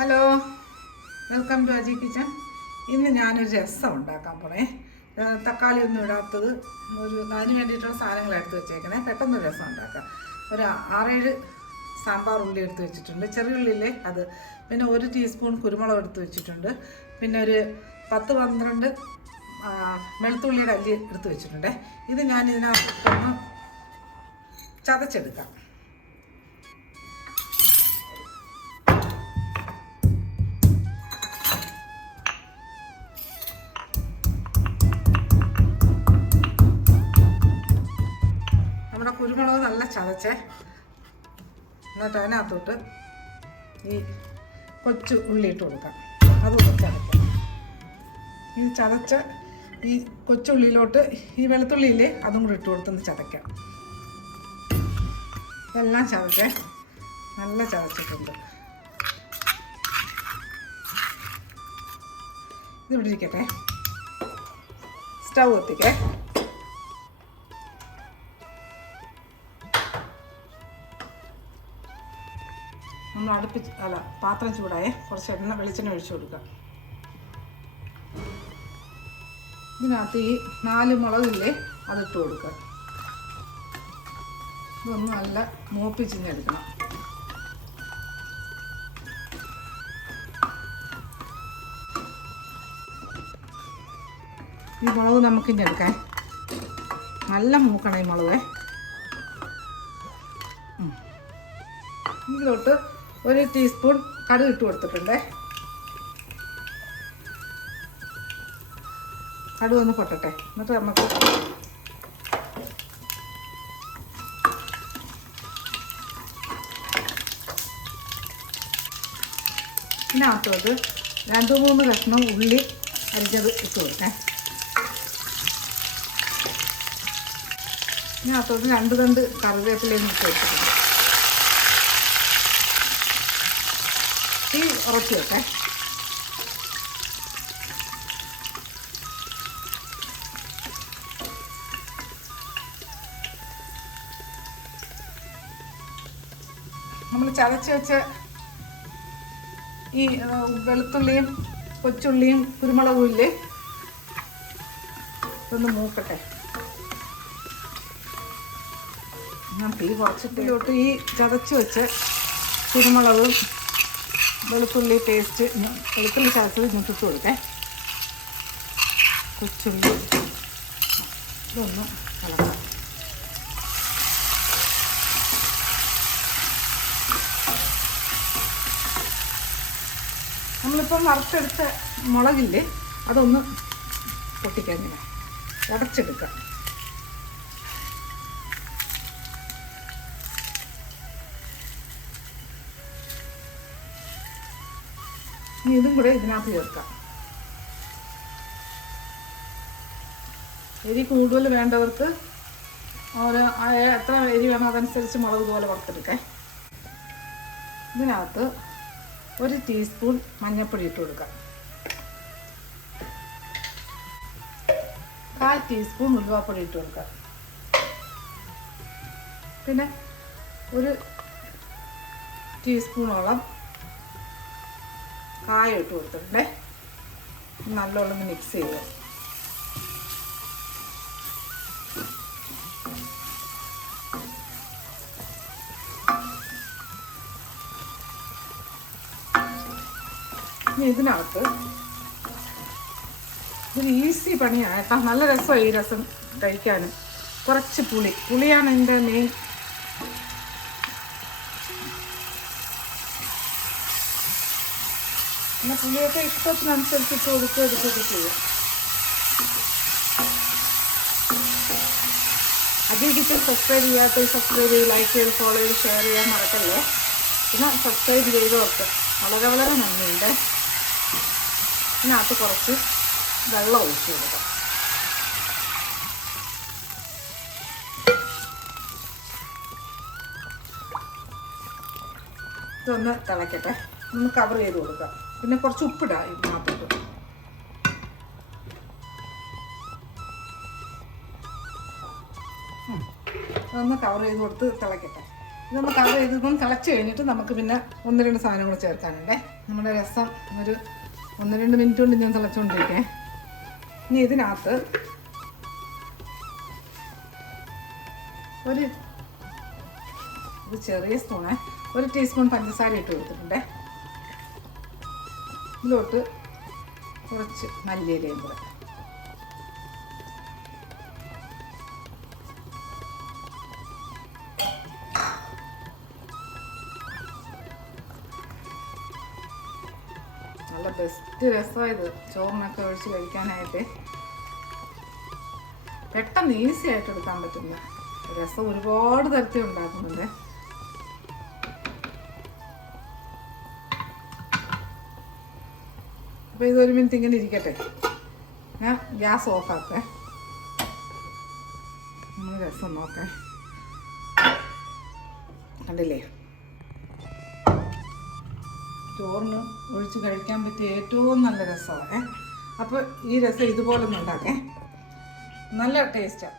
Hello, welcome to Aji kitchen. ഇന്ന് ഞാനൊരു രസം ഉണ്ടാക്കാൻ പോണേ. തക്കാളി ഒന്നും ഇടാത്തത് അതിന് വേണ്ടിയിട്ടുള്ള സാധനങ്ങൾ എടുത്ത് വെച്ചേക്കണേ. പെട്ടെന്ന് രസം ഉണ്ടാക്കാം. ഒരു 6-7 സാമ്പാർ ഉള്ളി എടുത്ത് വെച്ചിട്ടുണ്ട്, ചെറിയ ഉള്ളിയില്ലേ അത്. പിന്നെ 1 ടീസ്പൂൺ കുരുമുളക് എടുത്ത് വെച്ചിട്ടുണ്ട്. പിന്നെ ഒരു 10-12 വെളുത്തുള്ളിയുടെ അല്ലി എടുത്ത് വെച്ചിട്ടുണ്ട്. ഇത് ഞാൻ ഇതിനകത്തൊന്ന് ചതച്ചെടുക്കാം. നമ്മുടെ കുരുമുളക് നല്ല ചതച്ചേ. എന്നിട്ട് അതിനകത്തോട്ട് ഈ കൊച്ചു ഉള്ളി ഇട്ട് കൊടുക്കാം. അതൊന്ന് ചതക്കാം. ഈ ചതച്ച ഈ കൊച്ചുള്ളിയിലോട്ട് ഈ വെളുത്തുള്ളിയില്ലേ അതും കൂടി ഇട്ട് കൊടുത്തൊന്ന് ചതക്കാം. ഇതെല്ലാം ചതച്ചേ, നല്ല ചതച്ചിട്ടുണ്ട്. ഇതിവിടെ ഇരിക്കട്ടെ. സ്റ്റൗ കത്തിക്കേ. നമ്മൾ പാത്രം ചൂടായേ. കുറച്ച് വെളിച്ചെണ്ണ ഒഴിച്ചു കൊടുക്കാം. ഇതിനകത്ത് ഈ 4 മുളകില്ലേ അതിട്ട് കൊടുക്കുക. ഇതൊന്നും നല്ല മൂപ്പിച്ചിഞ്ഞെടുക്കണം. ഈ മുളക് നമുക്കിഞ്ഞെടുക്കാൻ നല്ല മൂക്കണം. ഈ മുളക് ഇതിലോട്ട് 1 ടീസ്പൂൺ കടുക് ഇട്ട് കൊടുത്തിട്ടുണ്ട്. കടുക് ഒന്ന് പൊട്ടട്ടെ. എന്നിട്ട് നമുക്ക് ഇതിനകത്തോട്ട് 2-3 കഷ്ണം ഉള്ളി അരിഞ്ഞത് ഇട്ട് കൊടുക്കാം. ഇതിനകത്തോട്ട് 2 തണ്ട് കറിവേപ്പിലയും ഇട്ട് വെച്ചിട്ടുണ്ട്. തീ ഉറച്ച് വെക്കേ. നമ്മൾ ചതച്ച് വെച്ച ഈ വെളുത്തുള്ളിയും കൊച്ചുള്ളിയും കുരുമുളകും ഇല്ലേ ഇതൊന്ന് മൂക്കട്ടെ. ഞാൻ തീ കുറച്ചിട്ട് ഈ ചതച്ച് വെച്ച് കുരുമുളകും വെളുത്തുള്ളി പേസ്റ്റ് വെളുത്തുള്ളി ചതച്ചത് ഇങ്ങോട്ട് ഇട്ട് കൊടുക്കേ. കൊച്ചുള്ളി ഇതൊന്ന് ഇളക്കാം. നമ്മളിപ്പം വറുത്തെടുത്ത മുളകില്ലേ അതൊന്ന് പൊട്ടിക്കാൻ ഇങ്ങനെ ഉടച്ചെടുക്കാം. ഇനി ഇതും കൂടെ ഇതിനകത്ത് ചേർക്കാം. എരി കൂടുതൽ വേണ്ടവർക്ക് എത്ര എരി വേണോ അതനുസരിച്ച് മുളക് പോലെ വറുത്തെടുക്കാം. ഇതിനകത്ത് 1 ടീസ്പൂൺ മഞ്ഞൾപ്പൊടി ഇട്ട് കൊടുക്കാം. 1/4 ടീസ്പൂൺ ഉലുവാപ്പൊടി ഇട്ട് കൊടുക്കാം. പിന്നെ 1 ടീസ്പൂണോളം കായം ഇട്ട് കൊടുത്തിട്ടുണ്ട്. നല്ലോണം മിക്സ് ചെയ്യുക. ഇനി ഇതിനകത്ത് ഒരു ഈസി പണിയാണ് കേട്ടോ. നല്ല രസമാണ് ഈ രസം കഴിക്കാനും. കുറച്ച് പുളിയാണ് എൻ്റെ മെയിൻ. പിന്നെ പുളിയൊക്കെ ഇഷ്ടത്തിനനുസരിച്ച് ഇട്ട് എടുക്കുകയൊക്കെ ചെയ്യും. അജി കിച്ചൻ സബ്സ്ക്രൈബ് ചെയ്യാത്ത സബ്സ്ക്രൈബ് ചെയ്ത് ലൈക്ക് ചെയ്ത് ഫോളോ ചെയ്ത് ഷെയർ ചെയ്യാൻ മറക്കല്ലേ. പിന്നെ സബ്സ്ക്രൈബ് ചെയ്തോർക്ക് വളരെ നന്ദിയുണ്ട്. ഇതിനകത്ത് കുറച്ച് വെള്ളം ഒഴിച്ച് കൊടുക്കാം. ഇതൊന്ന് തിളയ്ക്കട്ടെ. ഒന്ന് കവർ ചെയ്ത് കൊടുക്കാം. പിന്നെ കുറച്ച് ഉപ്പിടാം ഇതിനകത്തോട്ട്. അതൊന്ന് കവർ ചെയ്ത് കൊടുത്ത് തിളയ്ക്കട്ടെ. ഇതൊന്ന് കവർ ചെയ്ത് ഇതൊന്ന് തിളച്ച് കഴിഞ്ഞിട്ട് നമുക്ക് പിന്നെ 1-2 സാധനങ്ങൾ ചേർക്കാനുണ്ടേ. നമ്മുടെ രസം ഒരു 1-2 മിനിറ്റ് കൊണ്ട് ഞാൻ തിളച്ചുകൊണ്ടിരിക്കേ. ഇനി ഇതിനകത്ത് ഇത് ചെറിയ സ്പൂണേ, 1 ടീസ്പൂൺ പഞ്ചസാര ഇട്ട് കൊടുത്തിട്ടുണ്ടേ. ഇതിലോട്ട് കുറച്ച് മല്ലിയിലയും കൂടെ. നല്ല ബെസ്റ്റ് രസമാണ് ഇത് ചോറിനൊക്കെ ഒഴിച്ച് കഴിക്കാനായിട്ട്. പെട്ടെന്ന് ഈസി ആയിട്ട് എടുക്കാൻ പറ്റുന്ന രസം ഒരുപാട് തരത്തിൽ ഉണ്ടാക്കുന്നുണ്ട്. അപ്പോൾ ഇതൊരു മിനിറ്റ് ഇങ്ങനെ ഇരിക്കട്ടെ, ഞാൻ ഗ്യാസ് ഓഫാക്കേ. നമ്മൾ രസം നോക്കാം, കണ്ടില്ലേ? ചോറിന് ഒഴിച്ച് കഴിക്കാൻ പറ്റിയ ഏറ്റവും നല്ല രസമാണ്. അപ്പോൾ ഈ രസം ഇതുപോലെ ഒന്ന് ഉണ്ടാക്കേ, നല്ല ടേസ്റ്റാണ്.